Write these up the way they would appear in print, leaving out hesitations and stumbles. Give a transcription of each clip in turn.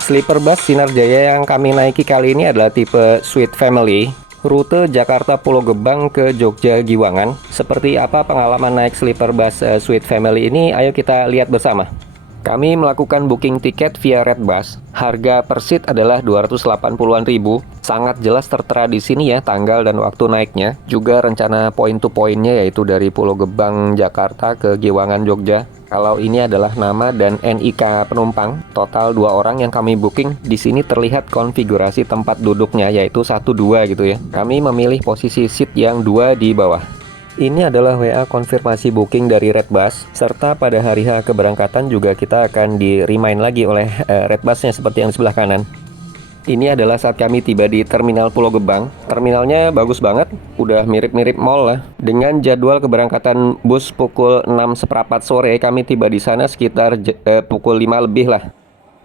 Sleeper bus Sinar Jaya yang kami naiki kali ini adalah tipe Suite Family. Rute Jakarta Pulau Gebang ke Jogja Giwangan. Seperti apa pengalaman naik sleeper bus Suite Family ini? Ayo kita lihat bersama. Kami melakukan booking tiket via Redbus. Harga per seat adalah 280-an ribu. Sangat jelas tertera di sini ya tanggal dan waktu naiknya. Juga rencana point to pointnya yaitu dari Pulau Gebang Jakarta ke Giwangan Jogja. Kalau ini adalah nama dan NIK penumpang, total 2 orang yang kami booking. Di sini terlihat konfigurasi tempat duduknya yaitu 1-2 gitu ya. Kami memilih posisi seat yang 2 di bawah. Ini adalah WA konfirmasi booking dari Redbus, serta pada hari H keberangkatan juga kita akan di-remind lagi oleh Redbusnya seperti yang di sebelah kanan. Ini adalah saat kami tiba di Terminal Pulau Gebang. Terminalnya bagus banget, udah mirip-mirip mall lah. Dengan jadwal keberangkatan bus pukul 6:15 sore, kami tiba di sana sekitar pukul 5 lebih lah.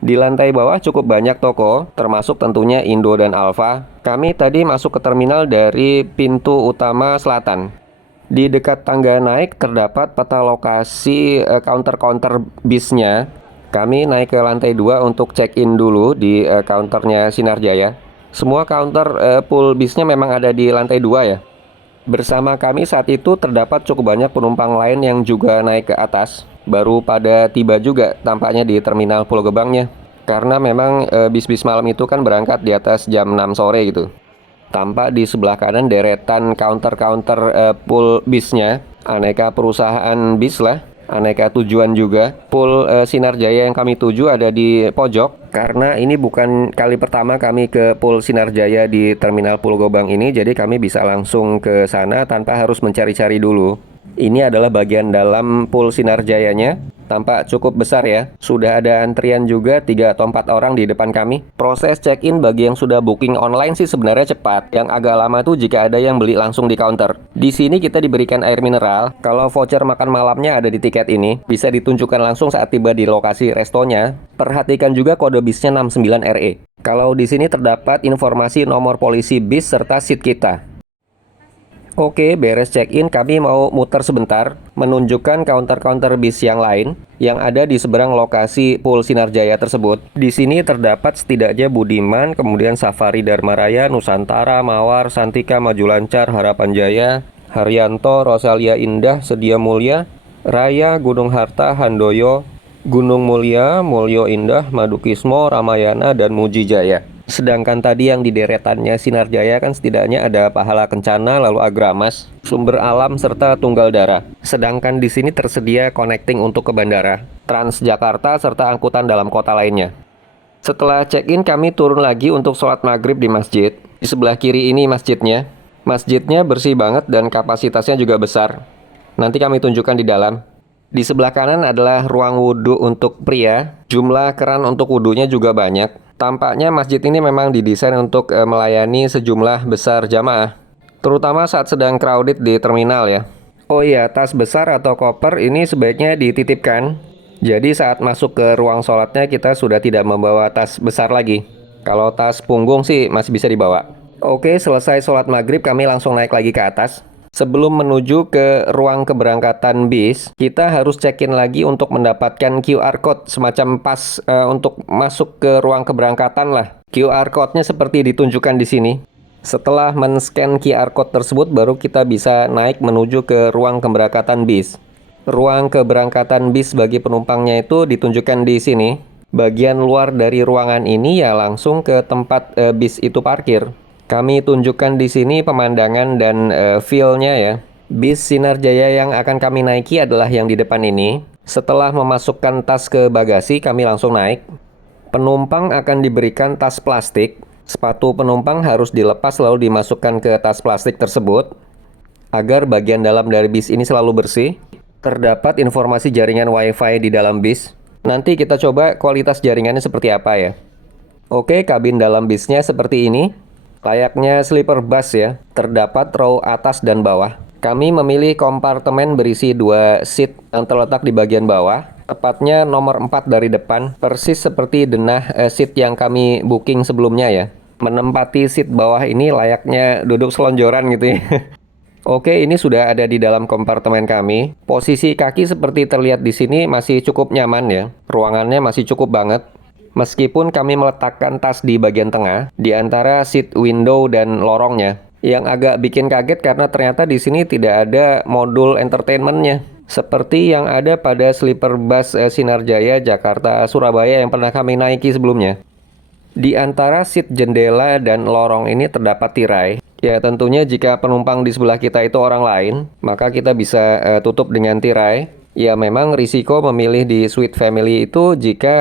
Di lantai bawah cukup banyak toko, termasuk tentunya Indo dan Alfa. Kami tadi masuk ke terminal dari pintu utama selatan. Di dekat tangga naik terdapat peta lokasi counter-counter bisnya. Kami naik ke lantai 2 untuk check-in dulu di counternya Sinar Jaya. Semua counter pool bisnya memang ada di lantai 2 ya. Bersama kami saat itu terdapat cukup banyak penumpang lain yang juga naik ke atas. Baru pada tiba juga tampaknya di terminal Pulau Gebangnya. Karena memang bis-bis malam itu kan berangkat di atas jam 6 sore gitu. Tampak di sebelah kanan deretan counter-counter pool bisnya, aneka perusahaan bis lah, aneka tujuan juga. Pool Sinar Jaya yang kami tuju ada di pojok, karena ini bukan kali pertama kami ke pool Sinar Jaya di Terminal Pulau Gebang ini, jadi kami bisa langsung ke sana tanpa harus mencari-cari dulu. Ini adalah bagian dalam pool Sinar Jayanya. Tampak cukup besar ya. Sudah ada antrian juga 3 atau 4 orang di depan kami. Proses check-in bagi yang sudah booking online sih sebenarnya cepat. Yang agak lama tuh jika ada yang beli langsung di counter. Di sini kita diberikan air mineral. Kalau voucher makan malamnya ada di tiket ini. Bisa ditunjukkan langsung saat tiba di lokasi restonya. Perhatikan juga kode bisnya 69RE. Kalau di sini terdapat informasi nomor polisi bis serta seat kita. Oke, beres check-in, kami mau muter sebentar, menunjukkan counter-counter bis yang lain yang ada di seberang lokasi pool Sinar Jaya tersebut. Di sini terdapat setidaknya Budiman, kemudian Safari Dharma Raya, Nusantara, Mawar, Santika, Maju Lancar, Harapan Jaya, Haryanto, Rosalia Indah, Sedia Mulia, Raya, Gunung Harta, Handoyo, Gunung Mulia, Mulyo Indah, Madukismo, Ramayana, dan Muji Jaya. Sedangkan tadi yang di deretannya Sinar Jaya kan setidaknya ada Pahala Kencana, lalu Agramas, Sumber Alam, serta Tunggal Dara. Sedangkan di sini tersedia connecting untuk ke bandara, Transjakarta, serta angkutan dalam kota lainnya. Setelah check-in kami turun lagi untuk sholat maghrib di masjid. Di sebelah kiri ini masjidnya. Masjidnya bersih banget dan kapasitasnya juga besar. Nanti kami tunjukkan di dalam. Di sebelah kanan adalah ruang wudhu untuk pria. Jumlah keran untuk wudhunya juga banyak. Tampaknya masjid ini memang didesain untuk melayani sejumlah besar jamaah, terutama saat sedang crowded di terminal ya. Oh iya, tas besar atau koper ini sebaiknya dititipkan. Jadi saat masuk ke ruang sholatnya kita sudah tidak membawa tas besar lagi. Kalau tas punggung sih masih bisa dibawa. Oke, selesai sholat maghrib kami langsung naik lagi ke atas. Sebelum menuju ke ruang keberangkatan bis, kita harus check-in lagi untuk mendapatkan QR code semacam pas untuk masuk ke ruang keberangkatan lah. QR code-nya seperti ditunjukkan di sini. Setelah men-scan QR code tersebut, baru kita bisa naik menuju ke ruang keberangkatan bis. Ruang keberangkatan bis bagi penumpangnya itu ditunjukkan di sini. Bagian luar dari ruangan ini ya langsung ke tempat bis itu parkir. Kami tunjukkan di sini pemandangan dan feel-nya ya. Bis Sinar Jaya yang akan kami naiki adalah yang di depan ini. Setelah memasukkan tas ke bagasi, kami langsung naik. Penumpang akan diberikan tas plastik. Sepatu penumpang harus dilepas lalu dimasukkan ke tas plastik tersebut. Agar bagian dalam dari bis ini selalu bersih. Terdapat informasi jaringan Wi-Fi di dalam bis. Nanti kita coba kualitas jaringannya seperti apa ya. Oke, kabin dalam bisnya seperti ini. Layaknya sleeper bus ya, terdapat row atas dan bawah. Kami memilih kompartemen berisi 2 seat yang terletak di bagian bawah, tepatnya nomor 4 dari depan, persis seperti denah seat yang kami booking sebelumnya ya. Menempati seat bawah ini layaknya duduk selonjoran gitu ya. Oke, ini sudah ada di dalam kompartemen kami. Posisi kaki seperti terlihat di sini masih cukup nyaman ya. Ruangannya masih cukup banget. Meskipun kami meletakkan tas di bagian tengah, di antara seat window dan lorongnya, yang agak bikin kaget karena ternyata di sini tidak ada modul entertainmentnya, seperti yang ada pada sleeper bus Sinarjaya Jakarta Surabaya yang pernah kami naiki sebelumnya. Di antara seat jendela dan lorong ini terdapat tirai. Ya tentunya jika penumpang di sebelah kita itu orang lain, maka kita bisa tutup dengan tirai. Ya memang risiko memilih di suite family itu jika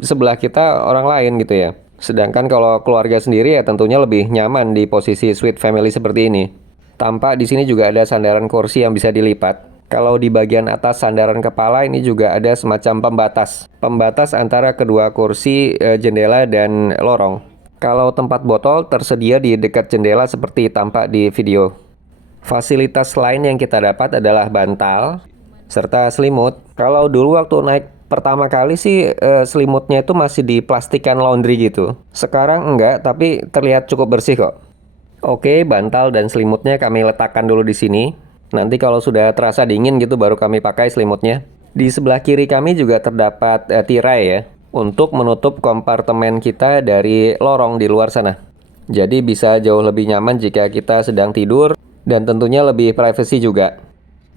sebelah kita orang lain gitu ya. Sedangkan kalau keluarga sendiri ya tentunya lebih nyaman di posisi suite family seperti ini. Tampak di sini juga ada sandaran kursi yang bisa dilipat. Kalau di bagian atas sandaran kepala ini juga ada semacam pembatas. Pembatas antara kedua kursi jendela dan lorong. Kalau tempat botol tersedia di dekat jendela seperti tampak di video. Fasilitas lain yang kita dapat adalah bantal serta selimut. Kalau dulu waktu naik pertama kali sih selimutnya itu masih diplastikan laundry gitu. Sekarang enggak, tapi terlihat cukup bersih kok. Oke, bantal dan selimutnya kami letakkan dulu di sini. Nanti kalau sudah terasa dingin gitu baru kami pakai selimutnya. Di sebelah kiri kami juga terdapat tirai ya, untuk menutup kompartemen kita dari lorong di luar sana. Jadi bisa jauh lebih nyaman jika kita sedang tidur dan tentunya lebih privacy juga.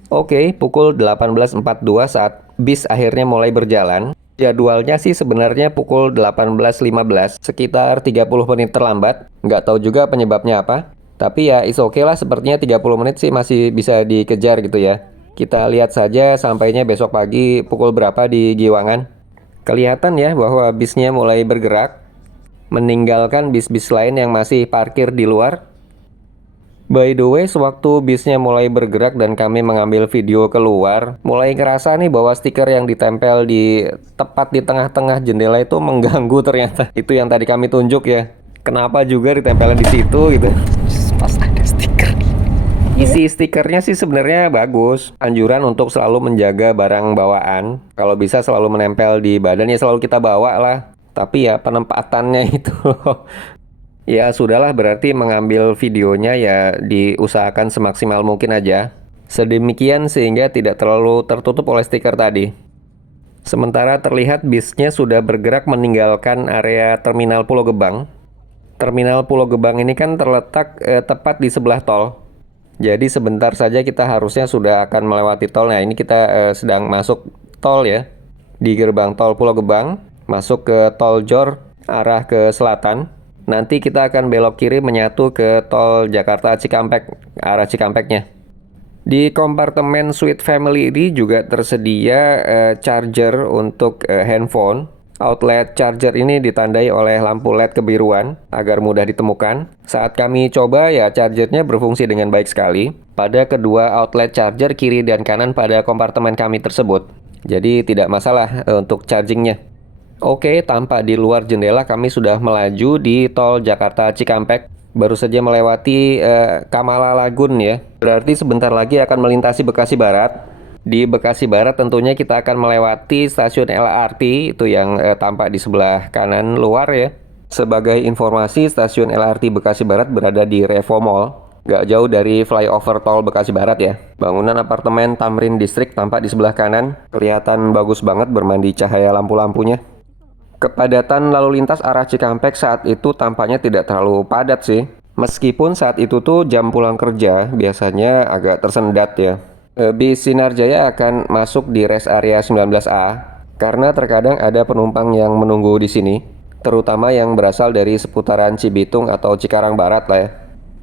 Oke, pukul 18.42 saat bis akhirnya mulai berjalan. Jadwalnya sih sebenarnya pukul 18.15, sekitar 30 menit terlambat. Nggak tahu juga penyebabnya apa. Tapi ya is okay lah, sepertinya 30 menit sih masih bisa dikejar gitu ya. Kita lihat saja sampainya besok pagi pukul berapa di Giwangan. Kelihatan ya bahwa bisnya mulai bergerak, meninggalkan bis-bis lain yang masih parkir di luar. By the way, sewaktu bisnya mulai bergerak dan kami mengambil video keluar, mulai ngerasa nih bahwa stiker yang ditempel di tepat di tengah-tengah jendela itu mengganggu ternyata. Itu yang tadi kami tunjuk ya. Kenapa juga ditempelin di situ gitu. Pas ada stiker. Isi stikernya sih sebenarnya bagus. Anjuran untuk selalu menjaga barang bawaan. Kalau bisa selalu menempel di badan ya selalu kita bawa lah. Tapi ya penempatannya itu loh. Ya sudahlah, berarti mengambil videonya ya diusahakan semaksimal mungkin aja. Sedemikian sehingga tidak terlalu tertutup oleh stiker tadi. Sementara terlihat bisnya sudah bergerak meninggalkan area Terminal Pulau Gebang. Terminal Pulau Gebang ini kan terletak tepat di sebelah tol. Jadi sebentar saja kita harusnya sudah akan melewati tol. Nah ini kita sedang masuk tol ya. Di gerbang tol Pulau Gebang, masuk ke tol Jor arah ke selatan. Nanti kita akan belok kiri menyatu ke tol Jakarta Cikampek, arah Cikampeknya. Di kompartemen suite family ini juga tersedia charger untuk handphone. Outlet charger ini ditandai oleh lampu LED kebiruan agar mudah ditemukan. Saat kami coba ya chargernya berfungsi dengan baik sekali pada kedua outlet charger kiri dan kanan pada kompartemen kami tersebut. Jadi tidak masalah untuk chargingnya. Oke, tampak di luar jendela kami sudah melaju di tol Jakarta Cikampek. Baru saja melewati Kamala Lagun ya. Berarti sebentar lagi akan melintasi Bekasi Barat. Di Bekasi Barat tentunya kita akan melewati stasiun LRT itu yang tampak di sebelah kanan luar ya. Sebagai informasi, stasiun LRT Bekasi Barat berada di Revo Mall. Gak jauh dari flyover tol Bekasi Barat ya. Bangunan apartemen Tamrin District tampak di sebelah kanan. Kelihatan bagus banget bermandi cahaya lampu-lampunya. Kepadatan lalu lintas arah Cikampek saat itu tampaknya tidak terlalu padat sih. Meskipun saat itu tuh jam pulang kerja biasanya agak tersendat ya. Bis Sinarjaya akan masuk di rest area 19A karena terkadang ada penumpang yang menunggu di sini, terutama yang berasal dari seputaran Cibitung atau Cikarang Barat lah ya.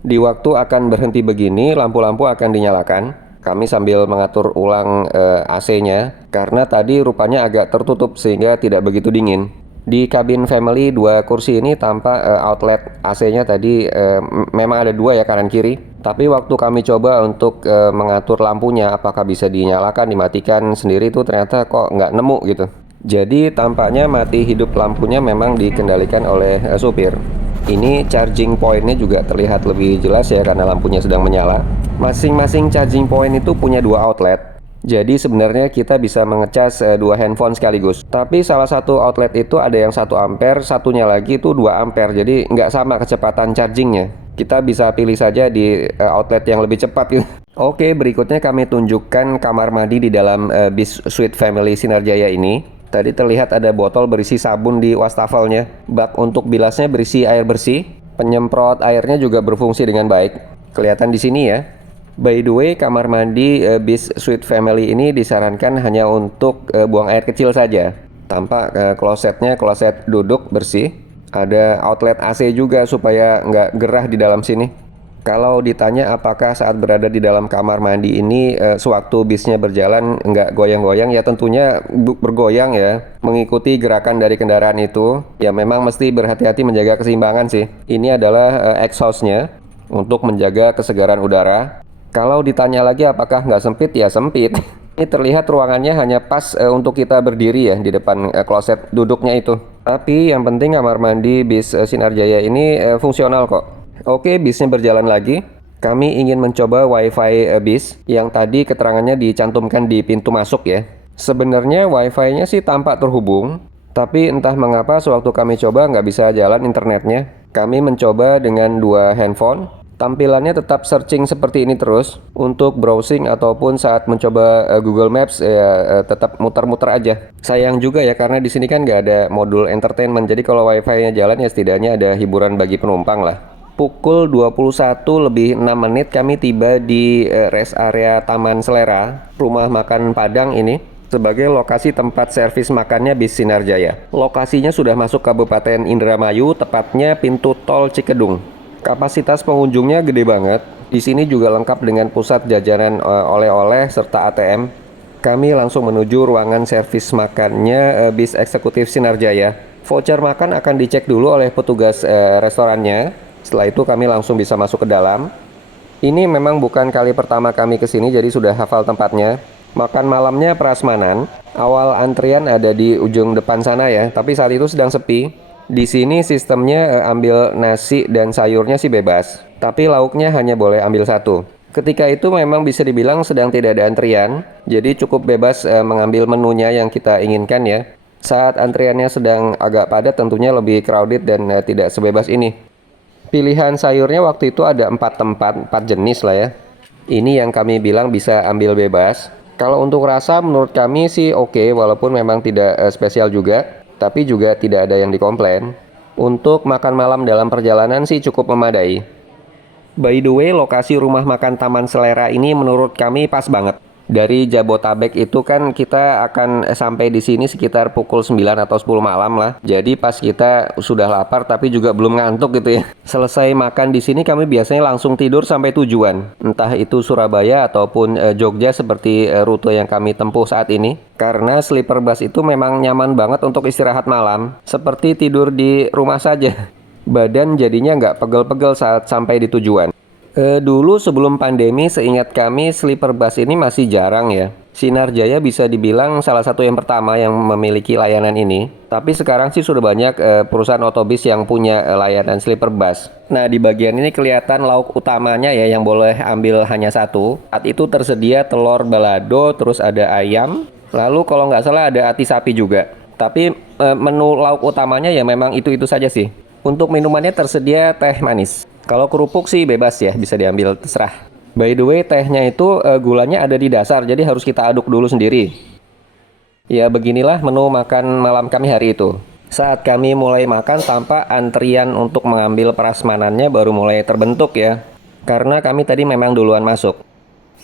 Di waktu akan berhenti begini, lampu-lampu akan dinyalakan. Kami sambil mengatur ulang AC-nya karena tadi rupanya agak tertutup sehingga tidak begitu dingin. Di kabin family 2 kursi ini tampak outlet AC-nya tadi memang ada 2 ya kanan kiri. Tapi waktu kami coba untuk mengatur lampunya apakah bisa dinyalakan, dimatikan sendiri tuh ternyata kok nggak nemu gitu. Jadi tampaknya mati hidup lampunya memang dikendalikan oleh supir. Ini charging point-nya juga terlihat lebih jelas ya karena lampunya sedang menyala. Masing-masing charging point itu punya 2 outlet. Jadi sebenarnya kita bisa mengecas 2 handphone sekaligus. Tapi salah satu outlet itu ada yang 1 ampere, satunya lagi itu 2 ampere. Jadi nggak sama kecepatan chargingnya. Kita bisa pilih saja di outlet yang lebih cepat gitu. Oke, berikutnya kami tunjukkan kamar mandi di dalam bis Suite Family Sinarjaya ini. Tadi terlihat ada botol berisi sabun di wastafelnya. Bak untuk bilasnya berisi air bersih. Penyemprot airnya juga berfungsi dengan baik. Kelihatan di sini ya. By the way, kamar mandi bis Sweet Family ini disarankan hanya untuk buang air kecil saja. Tampak klosetnya kloset duduk bersih. Ada outlet AC juga supaya nggak gerah di dalam sini. Kalau ditanya apakah saat berada di dalam kamar mandi ini sewaktu bisnya berjalan nggak goyang-goyang, ya tentunya bergoyang ya, mengikuti gerakan dari kendaraan itu. Ya memang mesti berhati-hati menjaga keseimbangan sih. Ini adalah exhaustnya untuk menjaga kesegaran udara. Kalau ditanya lagi apakah nggak sempit, ya sempit. Ini terlihat ruangannya hanya pas untuk kita berdiri ya di depan kloset duduknya itu. Tapi yang penting kamar mandi bis Sinar Jaya ini fungsional kok. Oke, bisnya berjalan lagi. Kami ingin mencoba WiFi bis yang tadi keterangannya dicantumkan di pintu masuk ya. Sebenarnya WiFi-nya sih tampak terhubung, tapi entah mengapa sewaktu kami coba nggak bisa jalan internetnya. Kami mencoba dengan 2 handphone. Tampilannya tetap searching seperti ini terus. Untuk browsing ataupun saat mencoba Google Maps ya tetap muter-muter aja. Sayang juga ya karena di sini kan nggak ada modul entertainment. Jadi kalau WiFi-nya jalan ya setidaknya ada hiburan bagi penumpang lah. Pukul 21:06 kami tiba di rest area Taman Selera, rumah makan Padang ini, sebagai lokasi tempat servis makannya bis Sinar Jaya. Lokasinya sudah masuk Kabupaten Indramayu, tepatnya pintu tol Cikedung. Kapasitas pengunjungnya gede banget. Di sini juga lengkap dengan pusat jajanan oleh-oleh serta ATM. Kami langsung menuju ruangan servis makannya bis eksekutif Sinar Jaya. Voucher makan akan dicek dulu oleh petugas restorannya. Setelah itu kami langsung bisa masuk ke dalam. Ini memang bukan kali pertama kami kesini, jadi sudah hafal tempatnya. Makan malamnya prasmanan. Awal antrian ada di ujung depan sana ya, tapi saat itu sedang sepi. Di sini sistemnya ambil nasi dan sayurnya sih bebas, tapi lauknya hanya boleh ambil 1. Ketika itu memang bisa dibilang sedang tidak ada antrian, jadi cukup bebas mengambil menunya yang kita inginkan ya. Saat antriannya sedang agak padat tentunya lebih crowded dan tidak sebebas ini. Pilihan sayurnya waktu itu ada 4 jenis lah ya. Ini yang kami bilang bisa ambil bebas. Kalau untuk rasa menurut kami sih oke, walaupun memang tidak spesial juga, tapi juga tidak ada yang dikomplain. Untuk makan malam dalam perjalanan sih cukup memadai. By the way, lokasi rumah makan Taman Selera ini menurut kami pas banget. Dari Jabotabek itu kan kita akan sampai di sini sekitar pukul 9 atau 10 malam lah. Jadi pas kita sudah lapar tapi juga belum ngantuk gitu ya. Selesai makan di sini kami biasanya langsung tidur sampai tujuan. Entah itu Surabaya ataupun Jogja seperti rute yang kami tempuh saat ini. Karena sleeper bus itu memang nyaman banget untuk istirahat malam. Seperti tidur di rumah saja. Badan jadinya nggak pegel-pegel saat sampai di tujuan. Dulu sebelum pandemi seingat kami sleeper bus ini masih jarang ya. Sinar Jaya bisa dibilang salah satu yang pertama yang memiliki layanan ini. Tapi sekarang sih sudah banyak perusahaan otobus yang punya layanan sleeper bus. Nah di bagian ini kelihatan lauk utamanya ya yang boleh ambil hanya 1. Saat itu tersedia telur balado, terus ada ayam. Lalu kalau nggak salah ada ati sapi juga. Tapi menu lauk utamanya ya memang itu-itu saja sih. Untuk minumannya tersedia teh manis. Kalau kerupuk sih bebas ya, bisa diambil terserah. By the way, tehnya itu gulanya ada di dasar, jadi harus kita aduk dulu sendiri. Ya beginilah menu makan malam kami hari itu. Saat kami mulai makan, tampak antrian untuk mengambil prasmanannya baru mulai terbentuk ya. Karena kami tadi memang duluan masuk.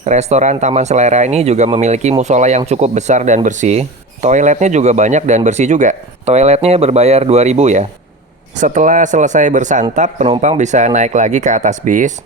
Restoran Taman Selera ini juga memiliki musola yang cukup besar dan bersih. Toiletnya juga banyak dan bersih juga. Toiletnya berbayar 2.000 ya. Setelah selesai bersantap, penumpang bisa naik lagi ke atas bis.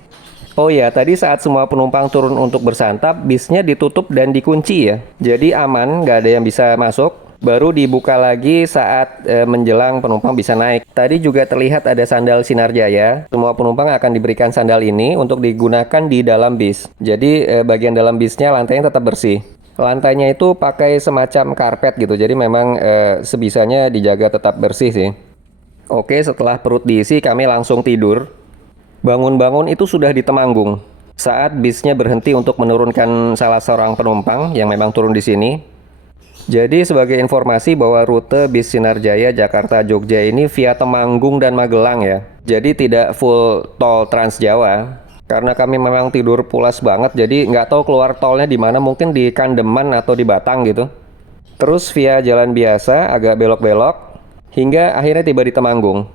Oh ya, tadi saat semua penumpang turun untuk bersantap, bisnya ditutup dan dikunci ya. Jadi aman, nggak ada yang bisa masuk. Baru dibuka lagi saat menjelang penumpang bisa naik. Tadi juga terlihat ada sandal Sinar Jaya. Semua penumpang akan diberikan sandal ini untuk digunakan di dalam bis. Jadi bagian dalam bisnya lantainya tetap bersih. Lantainya itu pakai semacam karpet gitu. Jadi memang sebisanya dijaga tetap bersih sih. Oke, setelah perut diisi kami langsung tidur. Bangun-bangun itu sudah di Temanggung. Saat bisnya berhenti untuk menurunkan salah seorang penumpang yang memang turun di sini. Jadi sebagai informasi bahwa rute bis Sinar Jaya Jakarta Jogja ini via Temanggung dan Magelang ya. Jadi tidak full tol Trans Jawa. Karena kami memang tidur pulas banget, jadi nggak tahu keluar tolnya di mana, mungkin di Kandeman atau di Batang gitu. terus via jalan biasa agak belok-belok, hingga akhirnya tiba di Temanggung.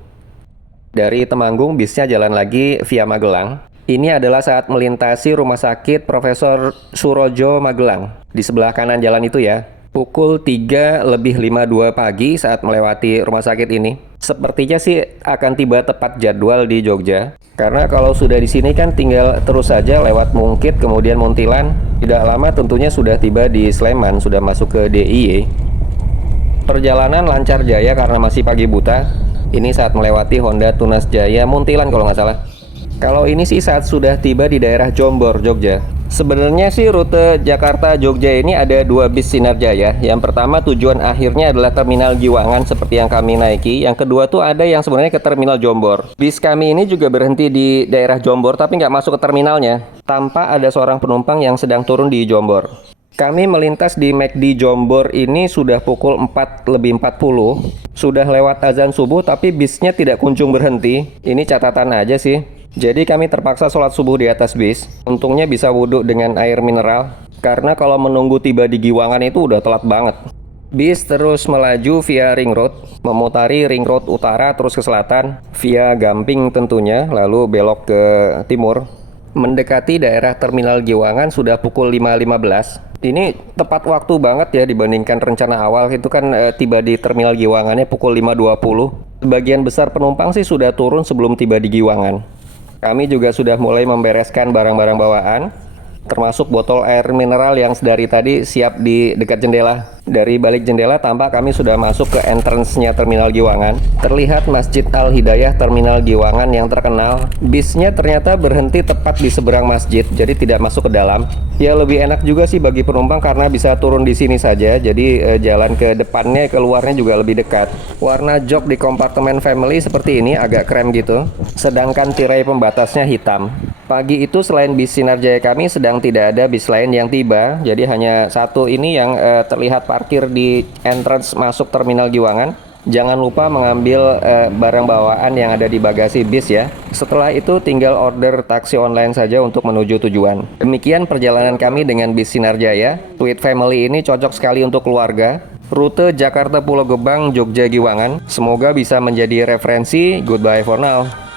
Dari Temanggung bisnya jalan lagi via Magelang. Ini adalah saat melintasi Rumah Sakit Profesor Surojo Magelang. Di sebelah kanan jalan itu ya. Pukul 3:52 pagi saat melewati rumah sakit ini. Sepertinya sih akan tiba tepat jadwal di Jogja. Karena kalau sudah di sini kan tinggal terus saja lewat Mungkit kemudian Muntilan. Tidak lama tentunya sudah tiba di Sleman, sudah masuk ke DIY. Perjalanan lancar jaya karena masih pagi buta. Ini saat melewati Honda Tunas Jaya Muntilan kalau nggak salah. Kalau ini sih saat sudah tiba di daerah Jombor, Jogja. Sebenarnya sih rute Jakarta-Jogja ini ada 2 bis Sinar Jaya. Yang pertama tujuan akhirnya adalah Terminal Giwangan seperti yang kami naiki. Yang kedua tuh ada yang sebenarnya ke Terminal Jombor. Bis kami ini juga berhenti di daerah Jombor tapi nggak masuk ke terminalnya. Tanpa ada seorang penumpang yang sedang turun di Jombor. Kami melintas di McD Jombor ini sudah pukul 4:40. Sudah lewat azan subuh tapi bisnya tidak kunjung berhenti. Ini catatan aja sih. Jadi kami terpaksa sholat subuh di atas bis. Untungnya bisa wudhu dengan air mineral. Karena kalau menunggu tiba di Giwangan itu udah telat banget. Bis terus melaju via Ring Road, memutari Ring Road utara terus ke selatan, via Gamping tentunya, lalu belok ke timur. Mendekati daerah Terminal Giwangan sudah pukul 5:15. Ini tepat waktu banget ya dibandingkan rencana awal. Itu kan tiba di Terminal Giwangannya pukul 5:20. Sebagian besar penumpang sih sudah turun sebelum tiba di Giwangan. Kami juga sudah mulai membereskan barang-barang bawaan, termasuk botol air mineral yang sedari tadi siap di dekat jendela. Dari balik jendela tampak kami sudah masuk ke entrance-nya Terminal Giwangan. Terlihat Masjid Al-Hidayah Terminal Giwangan yang terkenal. Bisnya ternyata berhenti tepat di seberang masjid, jadi tidak masuk ke dalam. Ya lebih enak juga sih bagi penumpang karena bisa turun di sini saja, jadi jalan ke depannya, keluarnya juga lebih dekat. Warna jok di kompartemen family seperti ini, agak krem gitu. Sedangkan tirai pembatasnya hitam. Pagi itu selain bis Sinar Jaya kami sedang tidak ada bis lain yang tiba, jadi hanya satu ini yang terlihat parkir di entrance masuk Terminal Giwangan. Jangan lupa mengambil barang bawaan yang ada di bagasi bis ya. Setelah itu tinggal order taksi online saja untuk menuju tujuan. Demikian perjalanan kami dengan bis Sinar Jaya. Sweet Family ini cocok sekali untuk keluarga. Rute Jakarta Pulau Gebang, Jogja Giwangan. Semoga bisa menjadi referensi. Goodbye for now.